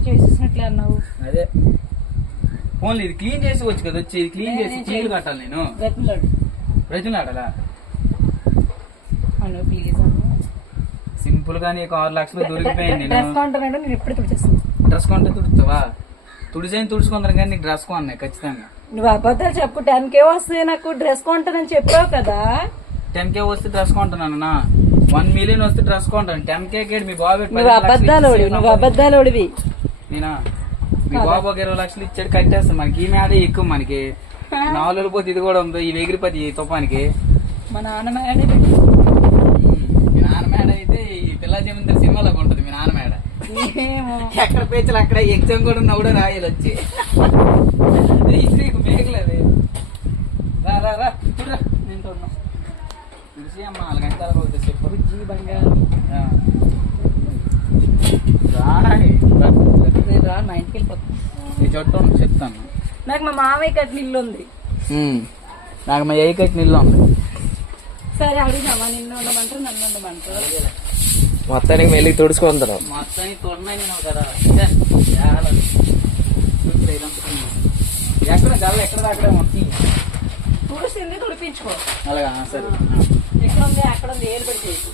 ఏటో చేసేసినట్లే అన్నావు. అదే. ఓన్లీ ఇది క్లీన్ చేసుకోవచ్చు కదా వచ్చి ఇది క్లీన్ చేసి చీలు కట్టాలి నేను. బ్రతిమలాడు ప్రజలు ఆడాలా ప్లీజ్ సింపుల్గా నీకు ఆరు లక్షలు దొరికిపోయింది డ్రెస్ కొంటానంటే నేను ఎప్పుడు తుడిచేస్తాను. డ్రెస్ కొంటే తుడుతావా? తుడిచేని తుడుచుకుంటాను కానీ నీకు డ్రెస్ కొన్నాయి ఖచ్చితంగా. నువ్వు అబద్ధాలు చెప్పు టెన్ కే వస్తే నాకు డ్రెస్ కొంటానని చెప్పావు కదా. టెన్ కే వస్తే డ్రెస్ కొంటున్నాను నా వన్ మిలియన్ వస్తే డ్రెస్ కొంటాను. టెన్ కే కేడు మీ బాబు నువ్వు అబద్ధాలు నువ్వు అబద్ధాలు నేనా? మీ బాబు ఒక ఇరవై లక్షలు ఇచ్చాడు కట్టేస్తాం మనకి ఈ మీద ఎక్కువ మనకి. నాలుగు పోతే ఇది కూడా ఉంది ఈ ఎగిరిపోతే ఈ తుఫానికి మా నాన్న మేడే మీ నాన్న మేడ అయితే ఈ పిల్ల జమీందర్ సినిమాలో ఉంటుంది మీ నాన్న మేడ. ఎక్కడ పేచలు అక్కడ ఎగ్జామ్ కూడా ఉన్నా కూడా రాయాలి వచ్చి. మేకలేదు రా రా రా. చూడరా నేను. తెలిసి అమ్మ నాలుగు గంటల చెప్పు. బుజ్జి బంగారం. రా మా ఇంటికి వెళ్ళిపోతాను చెప్తాను. నాకు మా మామయ్య కట్టిన ఇల్లు ఉంది. నాకు మా ఏ కట్టి నిల్లు ఉంది. సరే అడుగుదామా? నిన్ను ఉండమంటారు నన్ను ఉండమంటారు? మొత్తానికి మెల్లికి తుడుచుకుంటారు మొత్తానికి తొండై నేను కదా. ఎక్కడ గల్ల ఎక్కడ దాకా మొత్తం? తుడిసింది తుడిపించుకో. అలాగా సరే. ఎక్కడ ఉంది అక్కడ ఉంది పెట్టి చేసి